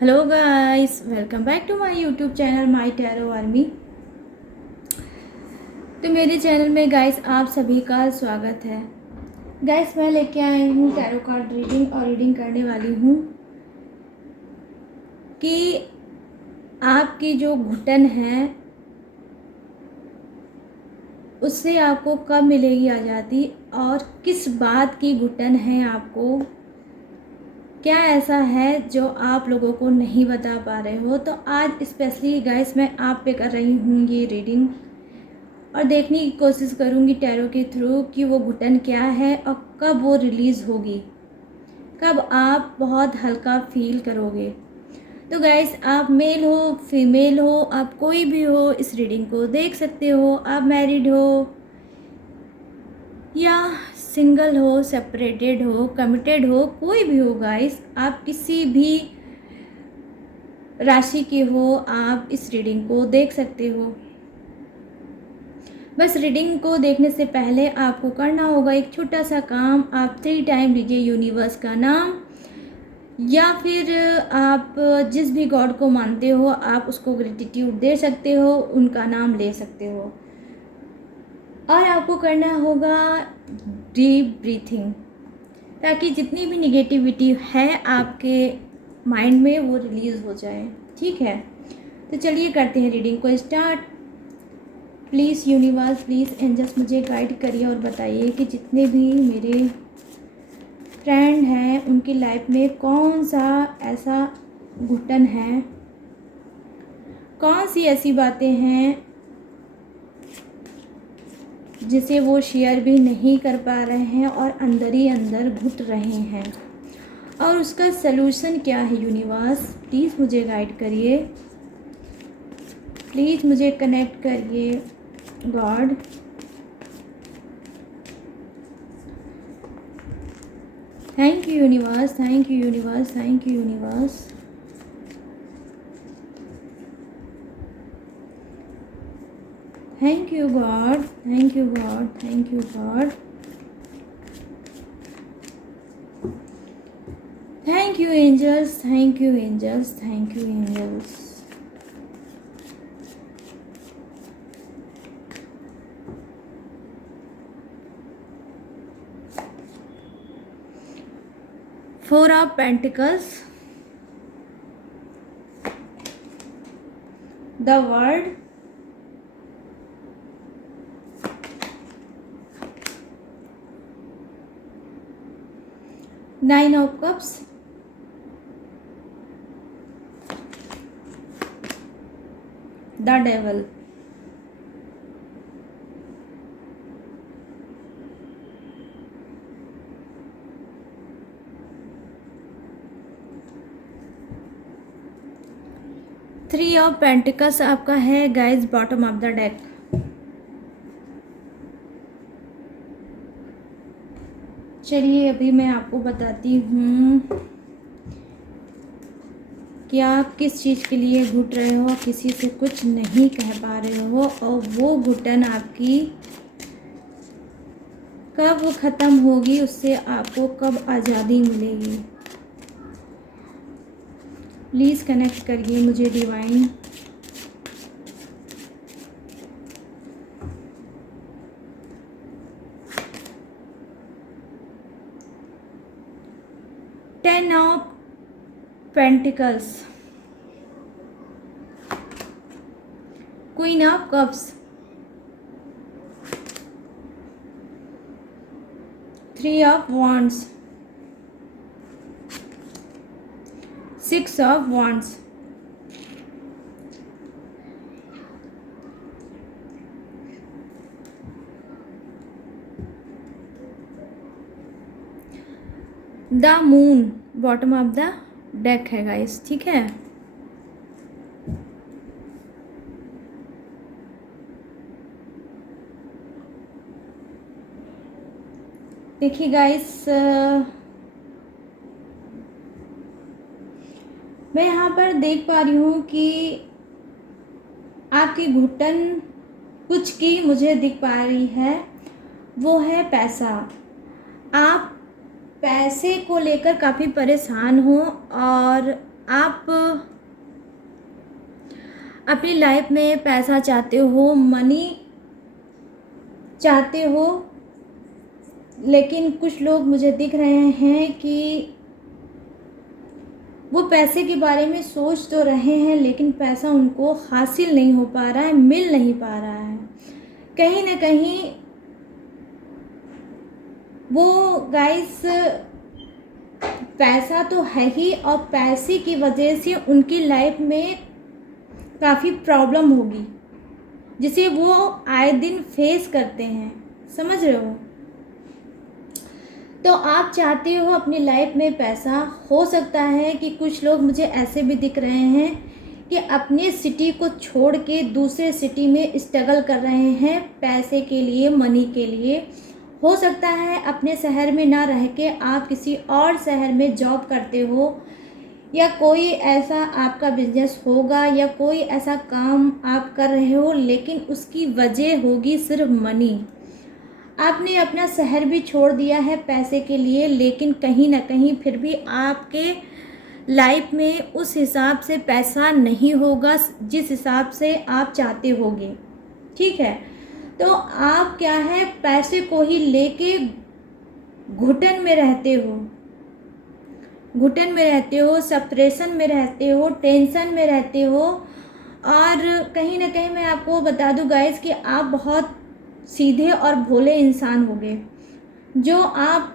Hello guys, welcome back to my YouTube channel my tarot army. तो मेरे channel में guys आप सभी का स्वागत है। गाइस मैं लेके आई हूँ टैरो कार्ड रीडिंग और रीडिंग करने वाली हूँ कि आपकी जो घुटन है उससे आपको कब मिलेगी आज़ादी और किस बात की घुटन है आपको, क्या ऐसा है जो आप लोगों को नहीं बता पा रहे हो। तो आज स्पेशली गाइस मैं आप पे कर रही हूँ ये रीडिंग और देखने की कोशिश करूँगी टैरो के थ्रू कि वो घुटन क्या है और कब वो रिलीज़ होगी, कब आप बहुत हल्का फील करोगे। तो गाइस आप मेल हो फीमेल हो, आप कोई भी हो इस रीडिंग को देख सकते हो। आप मैरिड हो या सिंगल हो, सेपरेटेड हो, कमिटेड हो, कोई भी हो गाइस, आप किसी भी राशि के हो, आप इस रीडिंग को देख सकते हो। बस रीडिंग को देखने से पहले आपको करना होगा एक छोटा सा काम। आप 3 टाइम लीजिए यूनिवर्स का नाम, या फिर आप जिस भी गॉड को मानते हो आप उसको ग्रेटिट्यूड दे सकते हो, उनका नाम ले सकते हो। और आपको करना होगा डीप ब्रीथिंग, ताकि जितनी भी निगेटिविटी है आपके माइंड में वो रिलीज़ हो जाए। ठीक है, तो चलिए करते हैं रीडिंग को start. Please universe, please angels मुझे गाइड करिए और बताइए कि जितने भी मेरे फ्रेंड हैं उनकी लाइफ में कौन सा ऐसा घुटन है, कौन सी ऐसी बातें हैं जिसे वो शेयर भी नहीं कर पा रहे हैं और अंदर ही अंदर घुट रहे हैं, और उसका सलूशन क्या है। यूनिवर्स प्लीज़ मुझे गाइड करिए, प्लीज़ मुझे कनेक्ट करिए God. Thank you universe, thank you universe, thank you universe. Thank you God, thank you God, thank you God, thank you angels, thank you angels, thank you angels. Four of Pentacles, the World, Nine of Cups, the Devil, Three of Pentacles आपका है guys bottom of the deck. चलिए अभी मैं आपको बताती हूँ कि आप किस चीज़ के लिए घुट रहे हो, किसी से कुछ नहीं कह पा रहे हो, और वो घुटन आपकी कब ख़त्म होगी, उससे आपको कब आज़ादी मिलेगी। प्लीज़ कनेक्ट करिए मुझे divine. Ten of pentacles, queen of cups, three of wands, six of wands, the moon bottom of the deck है गाइस। ठीक है, देखिए गाइस, मैं यहाँ पर देख पा रही हूँ कि आपकी घुटन कुछ की मुझे दिख पा रही है, वो है पैसा। आप पैसे को लेकर काफ़ी परेशान हो और आप अपनी लाइफ में पैसा चाहते हो, मनी चाहते हो, लेकिन कुछ लोग मुझे दिख रहे हैं कि वो पैसे के बारे में सोच तो रहे हैं लेकिन पैसा उनको हासिल नहीं हो पा रहा है, मिल नहीं पा रहा है। कहीं ना कहीं वो गाइस पैसा तो है ही, और पैसे की वजह से उनकी लाइफ में काफ़ी प्रॉब्लम होगी जिसे वो आए दिन फेस करते हैं, समझ रहे हो। तो आप चाहते हो अपनी लाइफ में पैसा, हो सकता है कि कुछ लोग मुझे ऐसे भी दिख रहे हैं कि अपने सिटी को छोड़ के दूसरे सिटी में स्ट्रगल कर रहे हैं पैसे के लिए, मनी के लिए। हो सकता है अपने शहर में ना रह के आप किसी और शहर में जॉब करते हो, या कोई ऐसा आपका बिजनेस होगा, या कोई ऐसा काम आप कर रहे हो, लेकिन उसकी वजह होगी सिर्फ मनी। आपने अपना शहर भी छोड़ दिया है पैसे के लिए, लेकिन कहीं ना कहीं फिर भी आपके लाइफ में उस हिसाब से पैसा नहीं होगा जिस हिसाब से आप चाहते होगे, ठीक है। तो आप क्या है, पैसे को ही लेके घुटन में रहते हो, घुटन में रहते हो, सेपरेशन में रहते हो, टेंशन में रहते हो। और कहीं ना कहीं मैं आपको बता दूं गाइस कि आप बहुत सीधे और भोले इंसान होंगे, जो आप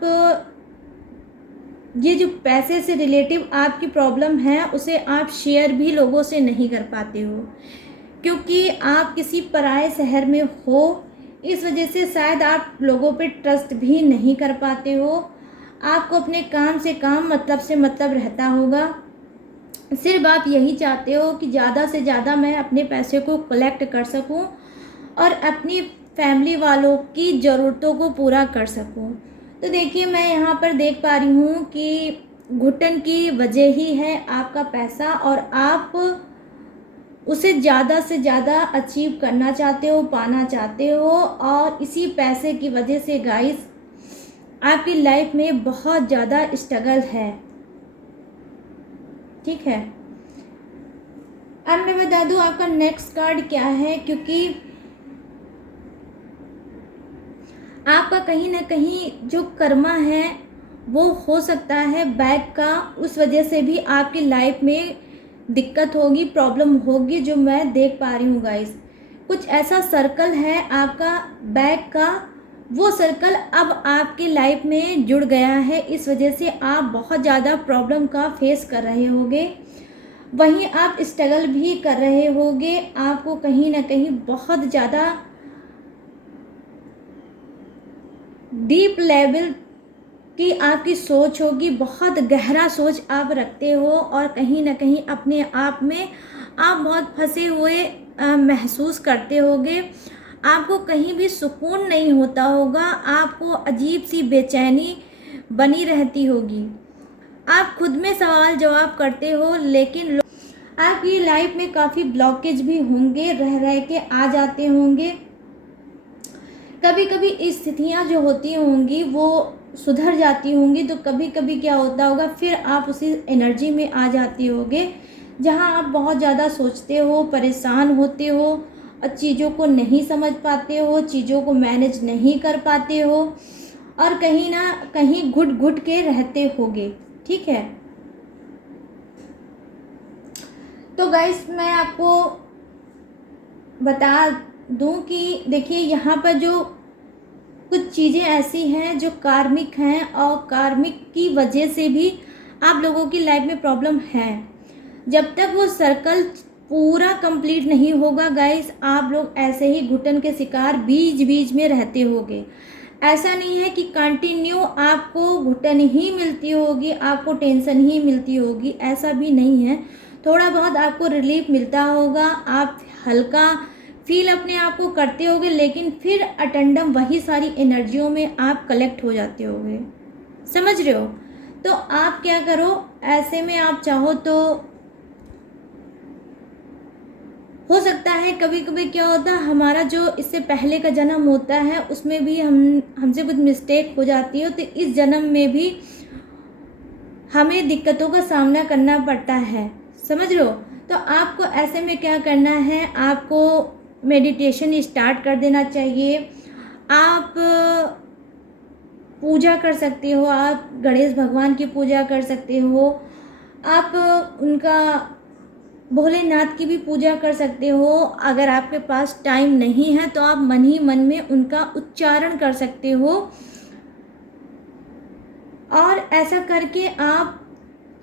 ये जो पैसे से रिलेटिव आपकी प्रॉब्लम है उसे आप शेयर भी लोगों से नहीं कर पाते हो, क्योंकि आप किसी पराए शहर में हो। इस वजह से शायद आप लोगों पे ट्रस्ट भी नहीं कर पाते हो। आपको अपने काम से काम, मतलब से मतलब रहता होगा। सिर्फ आप यही चाहते हो कि ज़्यादा से ज़्यादा मैं अपने पैसे को कलेक्ट कर सकूं और अपनी फैमिली वालों की ज़रूरतों को पूरा कर सकूं। तो देखिए, मैं यहाँ पर देख पा रही हूँ कि घुटन की वजह ही है आपका पैसा, और आप उसे ज़्यादा से ज़्यादा अचीव करना चाहते हो, पाना चाहते हो। और इसी पैसे की वजह से गाइस आपकी लाइफ में बहुत ज़्यादा स्ट्रगल है, ठीक है। अब मैं बता दूँ आपका नेक्स्ट कार्ड क्या है, क्योंकि आपका कहीं ना कहीं जो कर्मा है वो हो सकता है बैक का, उस वजह से भी आपकी लाइफ में दिक्कत होगी, प्रॉब्लम होगी, जो मैं देख पा रही हूँ गाइस। कुछ ऐसा सर्कल है आपका बैक का, वो सर्कल अब आपकी लाइफ में जुड़ गया है, इस वजह से आप बहुत ज़्यादा प्रॉब्लम का फेस कर रहे होगे। वहीं आप स्ट्रगल भी कर रहे होगे, आपको कहीं ना कहीं बहुत ज़्यादा डीप लेवल की आपकी सोच होगी, बहुत गहरा सोच आप रखते हो, और कहीं ना कहीं अपने आप में आप बहुत फंसे हुए महसूस करते होगे। आपको कहीं भी सुकून नहीं होता होगा, आपको अजीब सी बेचैनी बनी रहती होगी। आप खुद में सवाल जवाब करते हो, लेकिन आपकी लाइफ में काफ़ी ब्लॉकेज भी होंगे, रह रह के आ जाते होंगे। कभी कभी स्थितियाँ जो होती होंगी वो सुधर जाती होंगी, तो कभी कभी क्या होता होगा, फिर आप उसी एनर्जी में आ जाती होगे जहाँ आप बहुत ज़्यादा सोचते हो, परेशान होते हो, और चीज़ों को नहीं समझ पाते हो, चीज़ों को मैनेज नहीं कर पाते हो, और कहीं ना कहीं घुट घुट के रहते होगे, ठीक है। तो गाइस, मैं आपको बता दूं कि देखिए, यहाँ पर जो कुछ चीज़ें ऐसी हैं जो कार्मिक हैं, और कार्मिक की वजह से भी आप लोगों की लाइफ में प्रॉब्लम है। जब तक वो सर्कल पूरा कंप्लीट नहीं होगा गाइस, आप लोग ऐसे ही घुटन के शिकार बीच बीच में रहते होगे। ऐसा नहीं है कि कंटिन्यू आपको घुटन ही मिलती होगी, आपको टेंशन ही मिलती होगी, ऐसा भी नहीं है। थोड़ा बहुत आपको रिलीफ मिलता होगा, आप हल्का फील अपने आप को करते होगे, लेकिन फिर अटेंडम वही सारी एनर्जियों में आप कलेक्ट हो जाते होगे, समझ रहे हो। तो आप क्या करो, ऐसे में आप चाहो तो हो सकता है कभी कभी क्या होता है, हमारा जो इससे पहले का जन्म होता है उसमें भी हमसे कुछ मिस्टेक हो जाती है, तो इस जन्म में भी हमें दिक्कतों का सामना करना पड़ता है, समझ रहे हो। तो आपको ऐसे में क्या करना है, आपको मेडिटेशन स्टार्ट कर देना चाहिए। आप पूजा कर सकते हो, आप गणेश भगवान की पूजा कर सकते हो, आप उनका भोलेनाथ की भी पूजा कर सकते हो। अगर आपके पास टाइम नहीं है तो आप मन ही मन में उनका उच्चारण कर सकते हो, और ऐसा करके आप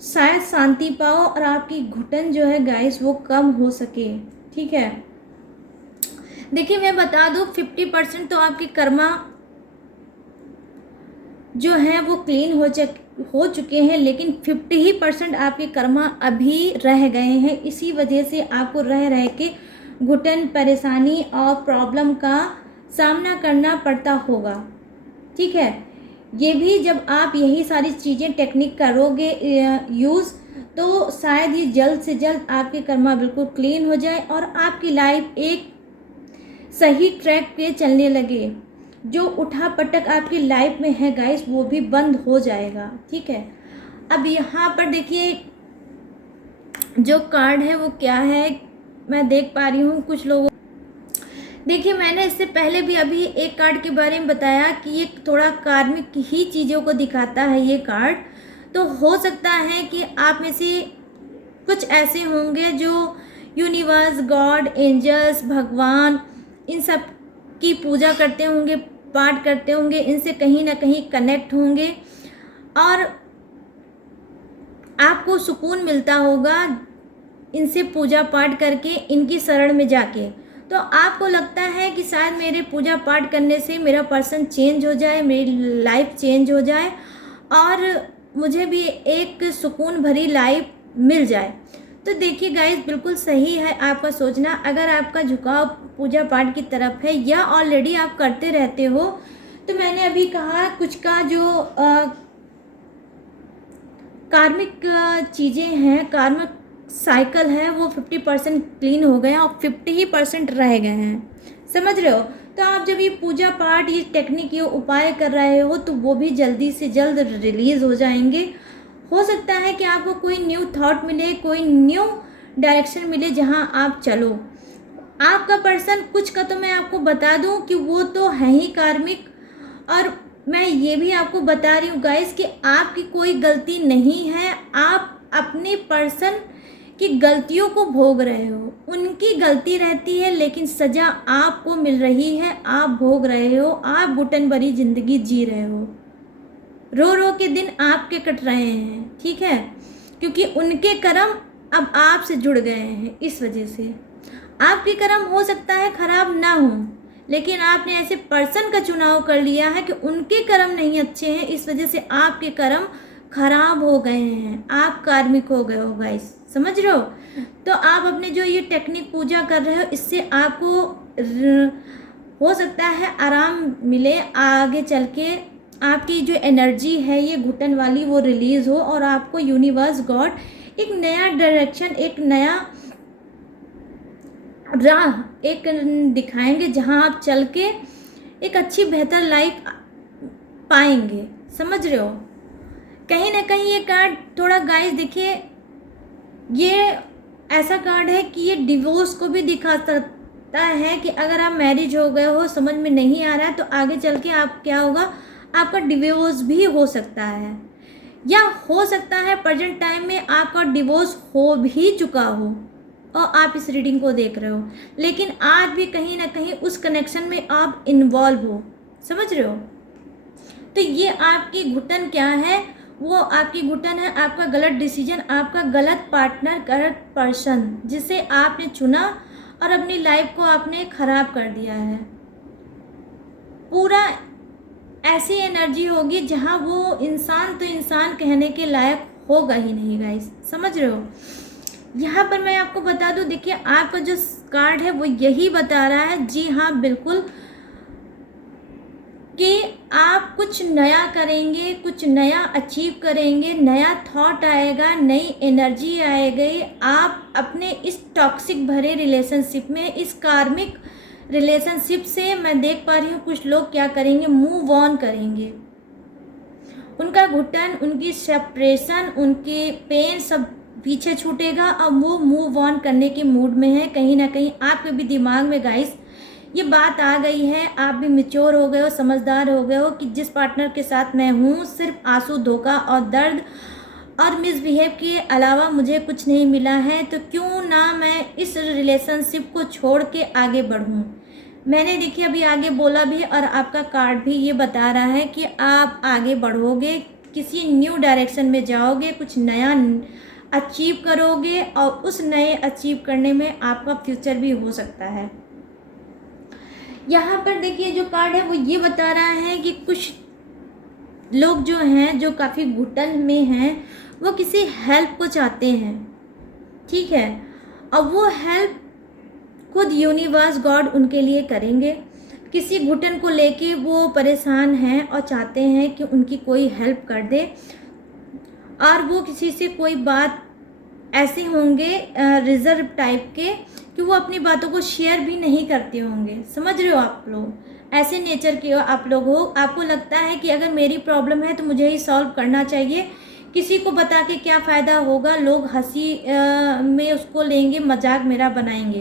शायद शांति पाओ और आपकी घुटन जो है गाइस वो कम हो सके, ठीक है। देखिए मैं बता दूं 50% तो आपके कर्मा जो है वो क्लीन हो चुके हैं, लेकिन 50% आपके कर्मा अभी रह गए हैं। इसी वजह से आपको रह रह के घुटन, परेशानी और प्रॉब्लम का सामना करना पड़ता होगा, ठीक है। ये भी जब आप यही सारी चीज़ें टेक्निक करोगे यूज़, तो शायद ये जल्द से जल्द आपके कर्मा बिल्कुल क्लीन हो जाए और आपकी लाइफ एक सही ट्रैक पे चलने लगे। जो उठा पटक आपकी लाइफ में है गाइस वो भी बंद हो जाएगा, ठीक है। अब यहाँ पर देखिए जो कार्ड है वो क्या है, मैं देख पा रही हूँ कुछ लोगों। देखिए मैंने इससे पहले भी अभी एक कार्ड के बारे में बताया कि ये थोड़ा कार्मिक ही चीज़ों को दिखाता है ये कार्ड। तो हो सकता है कि आप में से कुछ ऐसे होंगे जो यूनिवर्स, गॉड, एंजल्स, भगवान इन सब की पूजा करते होंगे, पाठ करते होंगे, इनसे कहीं ना कहीं कनेक्ट होंगे और आपको सुकून मिलता होगा इनसे पूजा पाठ करके, इनकी शरण में जाके। तो आपको लगता है कि शायद मेरे पूजा पाठ करने से मेरा पर्सन चेंज हो जाए, मेरी लाइफ चेंज हो जाए और मुझे भी एक सुकून भरी लाइफ मिल जाए। तो देखिए गाइस बिल्कुल सही है आपका सोचना। अगर आपका झुकाव पूजा पाठ की तरफ है या ऑलरेडी आप करते रहते हो, तो मैंने अभी कहा कुछ का जो कार्मिक चीज़ें हैं, कार्मिक साइकिल है वो 50% क्लीन हो गए और 50% रह गए हैं, समझ रहे हो। तो आप जब ये पूजा पाठ, ये टेक्निक, ये उपाय कर रहे हो तो वो भी जल्दी से जल्द रिलीज़ हो जाएंगे। हो सकता है कि आपको कोई न्यू थॉट मिले, कोई न्यू डायरेक्शन मिले जहां आप चलो। आपका पर्सन कुछ का तो मैं आपको बता दूं कि वो तो है ही कार्मिक, और मैं ये भी आपको बता रही हूँ गाइस कि आपकी कोई गलती नहीं है। आप अपने पर्सन की गलतियों को भोग रहे हो, उनकी गलती रहती है लेकिन सज़ा आपको मिल रही है, आप भोग रहे हो, आप घुटन भरी ज़िंदगी जी रहे हो, रो रो के दिन आपके कट रहे हैं, ठीक है, क्योंकि उनके कर्म अब आपसे जुड़ गए हैं। इस वजह से आपके कर्म हो सकता है खराब ना हो, लेकिन आपने ऐसे पर्सन का चुनाव कर लिया है कि उनके कर्म नहीं अच्छे हैं, इस वजह से आपके कर्म खराब हो गए हैं, आप कार्मिक हो गए हो गाइस, समझ रहे हो। तो आप अपने जो ये टेक्निक पूजा कर रहे हो इससे आपको हो सकता है आराम मिले, आगे चल के आपकी जो एनर्जी है ये घुटन वाली वो रिलीज़ हो और आपको यूनिवर्स, गॉड एक नया डायरेक्शन, एक नया राह एक दिखाएंगे जहां आप चल के एक अच्छी बेहतर लाइफ पाएंगे, समझ रहे हो। कहीं ना कहीं ये कार्ड थोड़ा गाइस देखिए, ये ऐसा कार्ड है कि ये डिवोर्स को भी दिखा सकता है कि अगर आप मैरिज हो गए हो, समझ में नहीं आ रहा है, तो आगे चल के आप क्या होगा, आपका डिवोर्स भी हो सकता है, या हो सकता है प्रेजेंट टाइम में आपका डिवोर्स हो भी चुका हो और आप इस रीडिंग को देख रहे हो, लेकिन आज भी कहीं ना कहीं उस कनेक्शन में आप इन्वॉल्व हो, समझ रहे हो। तो ये आपकी घुटन क्या है, वो आपकी घुटन है आपका गलत डिसीजन, आपका गलत पार्टनर, गलत पर्सन जिसे आपने चुना और अपनी लाइफ को आपने ख़राब कर दिया है। पूरा ऐसी एनर्जी होगी जहाँ वो इंसान तो इंसान कहने के लायक होगा ही नहीं गाइस, समझ रहे हो। यहाँ पर मैं आपको बता दूँ, देखिए आपका जो कार्ड है वो यही बता रहा है, जी हाँ बिल्कुल, कि आप कुछ नया करेंगे, कुछ नया अचीव करेंगे, नया थॉट आएगा, नई एनर्जी आएगी। आप अपने इस टॉक्सिक भरे रिलेशनशिप में, इस कार्मिक रिलेशनशिप से मैं देख पा रही हूँ कुछ लोग क्या करेंगे, मूव ऑन करेंगे। उनका घुटन, उनकी सेपरेशन, उनके पेन सब पीछे छूटेगा और वो मूव ऑन करने के मूड में है। कहीं ना कहीं आपके भी दिमाग में गाइस ये बात आ गई है, आप भी मैच्योर हो गए हो, समझदार हो गए हो कि जिस पार्टनर के साथ मैं हूँ सिर्फ आंसू, धोखा और दर्द और मिसबिहेव के अलावा मुझे कुछ नहीं मिला है, तो क्यों ना मैं इस रिलेशनशिप को छोड़ के आगे बढ़ूँ। मैंने देखिए अभी आगे बोला भी और आपका कार्ड भी ये बता रहा है कि आप आगे बढ़ोगे, किसी न्यू डायरेक्शन में जाओगे, कुछ नया अचीव करोगे और उस नए अचीव करने में आपका फ्यूचर भी हो सकता है। यहाँ पर देखिए जो कार्ड है वो ये बता रहा है कि कुछ लोग जो हैं जो काफ़ी घुटन में हैं वो किसी हेल्प को चाहते हैं, ठीक है, और वो हेल्प खुद यूनिवर्स गॉड उनके लिए करेंगे। किसी घुटन को लेके वो परेशान हैं और चाहते हैं कि उनकी कोई हेल्प कर दे, और वो किसी से कोई बात ऐसे होंगे रिजर्व टाइप के कि वो अपनी बातों को शेयर भी नहीं करते होंगे। समझ रहे हो आप लोग, ऐसे नेचर के आप लोग हो। आपको लगता है कि अगर मेरी प्रॉब्लम है तो मुझे ही सॉल्व करना चाहिए, किसी को बता के क्या फ़ायदा होगा, लोग हंसी में उसको लेंगे, मजाक मेरा बनाएंगे।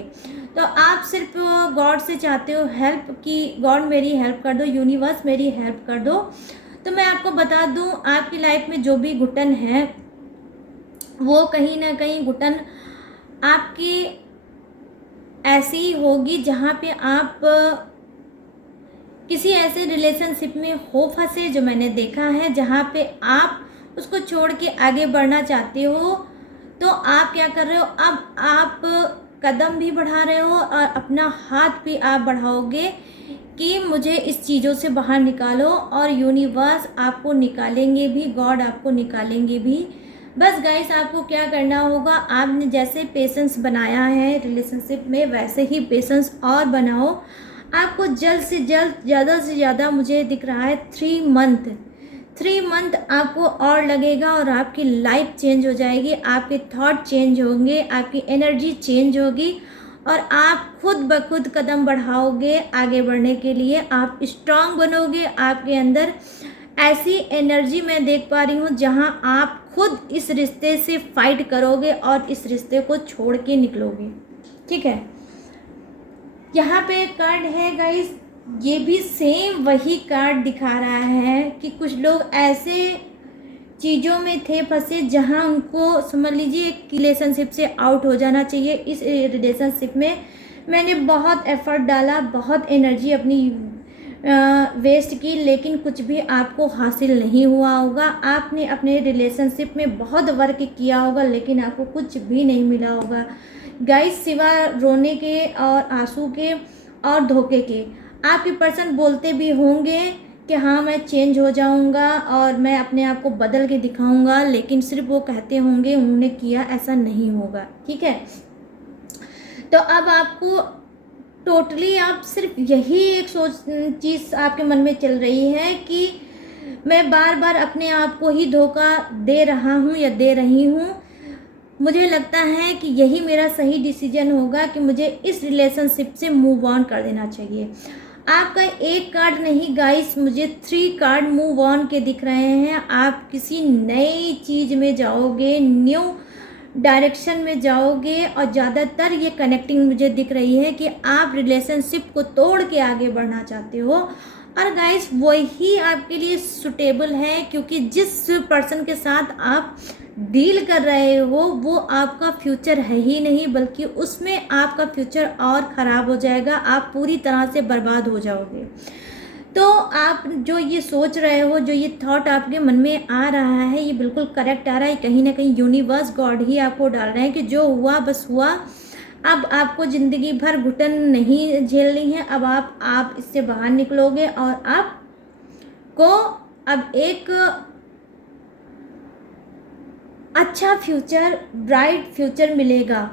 तो आप सिर्फ गॉड से चाहते हो हेल्प कि गॉड मेरी हेल्प कर दो, यूनिवर्स मेरी हेल्प कर दो। तो मैं आपको बता दूं, आपकी लाइफ में जो भी घुटन है वो कहीं ना कहीं घुटन आपकी ऐसी ही होगी जहाँ पे आप किसी ऐसे रिलेशनशिप में हो फंसे, जो मैंने देखा है, जहाँ पे आप उसको छोड़ के आगे बढ़ना चाहते हो। तो आप क्या कर रहे हो, अब आप कदम भी बढ़ा रहे हो और अपना हाथ भी आप बढ़ाओगे कि मुझे इस चीज़ों से बाहर निकालो, और यूनिवर्स आपको निकालेंगे भी, गॉड आपको निकालेंगे भी। बस गाइस आपको क्या करना होगा, आपने जैसे पेशेंस बनाया है रिलेशनशिप में वैसे ही पेशेंस और बनाओ। आपको जल्द से जल्द, ज़्यादा से ज़्यादा मुझे दिख रहा है 3 मंथ आपको और लगेगा और आपकी लाइफ चेंज हो जाएगी, आपके थॉट चेंज होंगे, आपकी एनर्जी चेंज होगी और आप खुद ब खुद कदम बढ़ाओगे आगे बढ़ने के लिए। आप स्ट्रांग बनोगे, आपके अंदर ऐसी एनर्जी मैं देख पा रही हूँ जहाँ आप खुद इस रिश्ते से फाइट करोगे और इस रिश्ते को छोड़ के निकलोगे, ठीक है। यहाँ पे कार्ड है गाइस, ये भी सेम वही कार्ड दिखा रहा है कि कुछ लोग ऐसे चीज़ों में थे फंसे जहाँ उनको समझ लीजिए एक रिलेशनशिप से आउट हो जाना चाहिए। इस रिलेशनशिप में मैंने बहुत एफर्ट डाला, बहुत एनर्जी अपनी वेस्ट की, लेकिन कुछ भी आपको हासिल नहीं हुआ होगा। आपने अपने रिलेशनशिप में बहुत वर्क किया होगा लेकिन आपको कुछ भी नहीं मिला होगा गाइस, सिवा रोने के और आंसू के और धोखे के। आपके पर्सन बोलते भी होंगे कि हाँ मैं चेंज हो जाऊंगा और मैं अपने आप को बदल के दिखाऊंगा, लेकिन सिर्फ वो कहते होंगे, उन्होंने किया ऐसा नहीं होगा, ठीक है। तो अब आपको टोटली आप सिर्फ यही एक चीज़ आपके मन में चल रही है कि मैं बार बार अपने आप को ही धोखा दे रहा हूँ या दे रही हूँ। मुझे लगता है कि यही मेरा सही डिसीजन होगा कि मुझे इस रिलेशनशिप से मूव ऑन कर देना चाहिए। आपका एक कार्ड नहीं गाइस, मुझे 3 कार्ड मूव ऑन के दिख रहे हैं। आप किसी नई चीज़ में जाओगे, न्यू डायरेक्शन में जाओगे और ज़्यादातर ये कनेक्टिंग मुझे दिख रही है कि आप रिलेशनशिप को तोड़ के आगे बढ़ना चाहते हो। और गाइस वही आपके लिए सुटेबल है, क्योंकि जिस पर्सन के साथ आप डील कर रहे हो वो आपका फ्यूचर है ही नहीं, बल्कि उसमें आपका फ्यूचर और ख़राब हो जाएगा, आप पूरी तरह से बर्बाद हो जाओगे। तो आप जो ये सोच रहे हो, जो ये थॉट आपके मन में आ रहा है, ये बिल्कुल करेक्ट आ रहा है। कहीं ना कहीं यूनिवर्स गॉड ही आपको डाल रहे हैं कि जो हुआ बस हुआ, अब आपको ज़िंदगी भर घुटन नहीं झेलनी है। अब आप इससे बाहर निकलोगे और आपको अब एक अच्छा फ्यूचर, ब्राइट फ्यूचर मिलेगा।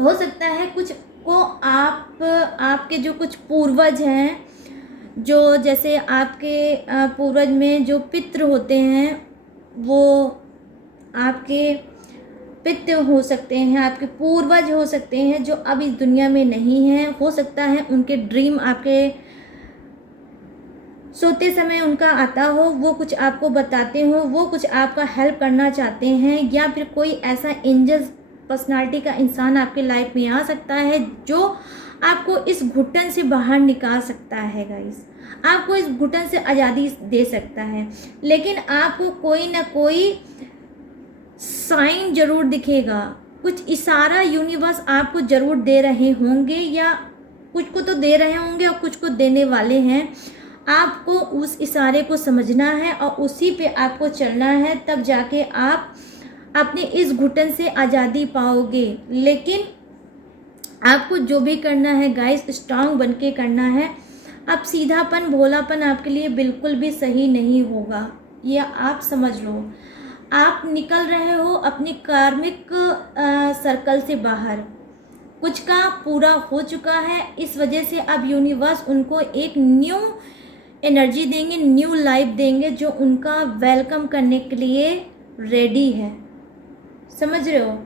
हो सकता है कुछ को आपके जो कुछ पूर्वज हैं, जो जैसे आपके पूर्वज में जो पितृ होते हैं वो आपके पितृ हो सकते हैं, आपके पूर्वज हो सकते हैं जो अब इस दुनिया में नहीं हैं। हो सकता है उनके ड्रीम आपके सोते समय उनका आता हो, वो कुछ आपको बताते हो, वो कुछ आपका हेल्प करना चाहते हैं, या फिर कोई ऐसा एंजल पर्सनालिटी का इंसान आपके लाइफ में आ सकता है जो आपको इस घुटन से बाहर निकाल सकता है गाइस, आपको इस घुटन से आज़ादी दे सकता है। लेकिन आपको कोई ना कोई साइन जरूर दिखेगा, कुछ इशारा यूनिवर्स आपको ज़रूर दे रहे होंगे, या कुछ को तो दे रहे होंगे और कुछ को देने वाले हैं। आपको उस इशारे को समझना है और उसी पे आपको चलना है, तब जाके आप अपने इस घुटन से आज़ादी पाओगे। लेकिन आपको जो भी करना है गाइस, स्ट्रांग बन के करना है। अब सीधापन भोलापन आपके लिए बिल्कुल भी सही नहीं होगा, यह आप समझ लो। आप निकल रहे हो अपनी कार्मिक सर्कल से बाहर, कुछ का पूरा हो चुका है, इस वजह से अब यूनिवर्स उनको एक न्यू एनर्जी देंगे, न्यू लाइफ देंगे, जो उनका वेलकम करने के लिए रेडी है। समझ रहे हो,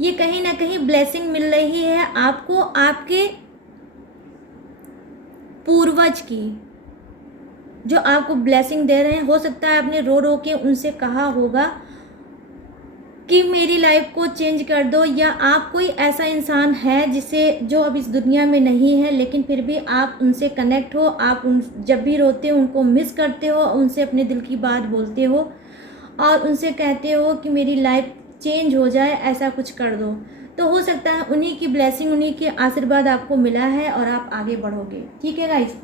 ये कहीं ना कहीं ब्लेसिंग मिल रही है आपको, आपके पूर्वज की, जो आपको ब्लेसिंग दे रहे हैं। हो सकता है आपने रो रो के उनसे कहा होगा कि मेरी लाइफ को चेंज कर दो, या आप कोई ऐसा इंसान है जिसे जो अब इस दुनिया में नहीं है, लेकिन फिर भी आप उनसे कनेक्ट हो, आप उन जब भी रोते हो उनको मिस करते हो, उनसे अपने दिल की बात बोलते हो और उनसे कहते हो कि मेरी लाइफ चेंज हो जाए, ऐसा कुछ कर दो। तो हो सकता है उन्हीं की ब्लेसिंग, उन्हीं के आशीर्वाद आपको मिला है और आप आगे बढ़ोगे। ठीक है गाइस,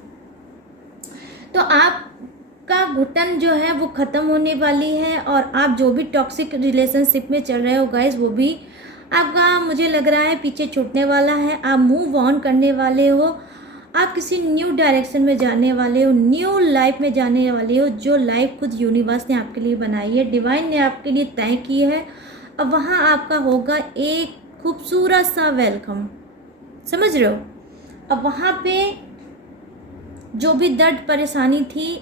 तो आपका घुटन जो है वो ख़त्म होने वाली है, और आप जो भी टॉक्सिक रिलेशनशिप में चल रहे हो गाइस, वो भी आपका मुझे लग रहा है पीछे छूटने वाला है। आप मूव ऑन करने वाले हो, आप किसी न्यू डायरेक्शन में जाने वाले हो, न्यू लाइफ में जाने वाले हो, जो लाइफ खुद यूनिवर्स ने आपके लिए बनाई है, डिवाइन ने आपके लिए तय की है। अब वहाँ आपका होगा एक खूबसूरत सा वेलकम। समझ रहे हो, अब वहाँ पे जो भी दर्द परेशानी थी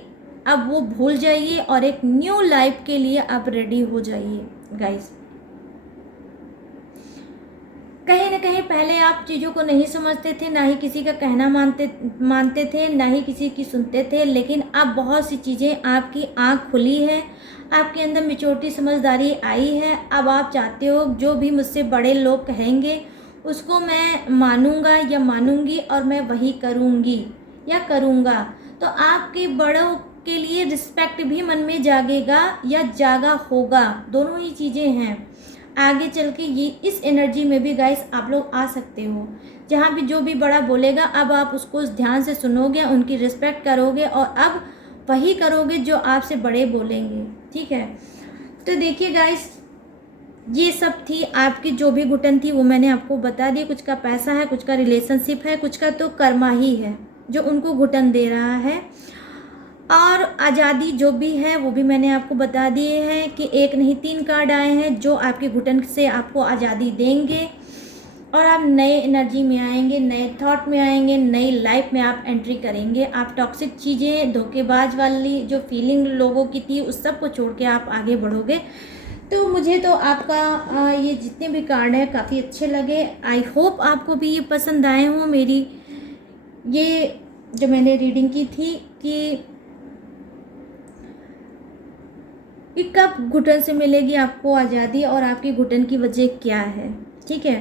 अब वो भूल जाइए और एक न्यू लाइफ के लिए आप रेडी हो जाइए गाइस। कहीं ना कहीं पहले आप चीज़ों को नहीं समझते थे, ना ही किसी का कहना मानते थे, ना ही किसी की सुनते थे, लेकिन अब बहुत सी चीज़ें आपकी आँख खुली है, आपके अंदर मैच्योरिटी समझदारी आई है। अब आप चाहते हो जो भी मुझसे बड़े लोग कहेंगे उसको मैं मानूंगा या मानूंगी, और मैं वही करूंगी या करूंगा। तो आपके बड़ों के लिए रिस्पेक्ट भी मन में जागेगा या जागा होगा, दोनों ही चीज़ें हैं। आगे चल के ये इस एनर्जी में भी गाइस आप लोग आ सकते हो, जहाँ भी जो भी बड़ा बोलेगा अब आप उसको ध्यान से सुनोगे, उनकी रिस्पेक्ट करोगे और अब वही करोगे जो आपसे बड़े बोलेंगे। ठीक है, तो देखिए गाइस, ये सब थी आपकी जो भी घुटन थी वो मैंने आपको बता दी। कुछ का पैसा है, कुछ का रिलेशनशिप है, कुछ का तो कर्मा ही है जो उनको घुटन दे रहा है, और आज़ादी जो भी है वो भी मैंने आपको बता दिए हैं कि एक नहीं 3 कार्ड आए हैं जो आपके घुटन से आपको आज़ादी देंगे, और आप नए एनर्जी में आएंगे, नए थॉट में आएंगे, नई लाइफ में आप एंट्री करेंगे। आप टॉक्सिक चीज़ें, धोखेबाज वाली जो फीलिंग लोगों की थी उस सब को छोड़ के आप आगे बढ़ोगे। तो मुझे तो आपका ये जितने भी कार्ड हैं काफ़ी अच्छे लगे। आई होप आपको भी ये पसंद आए हों, मेरी ये जो मैंने रीडिंग की थी कि कब घुटन से मिलेगी आपको आज़ादी और आपकी घुटन की वजह क्या है। ठीक है,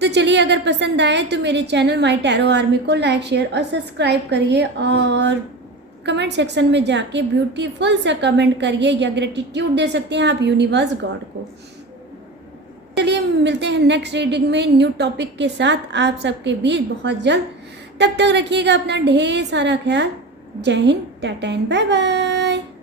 तो चलिए, अगर पसंद आए तो मेरे चैनल माय टैरो आर्मी को लाइक, शेयर और सब्सक्राइब करिए, और कमेंट सेक्शन में जाके ब्यूटीफुल सा कमेंट करिए या ग्रेटिट्यूड दे सकते हैं आप यूनिवर्स गॉड को। चलिए मिलते हैं नेक्स्ट रीडिंग में न्यू टॉपिक के साथ आप सबके बीच बहुत जल्द। तब तक रखिएगा अपना ढेर सारा ख्याल। जय हिंद, टाटा एंड बाय बाय।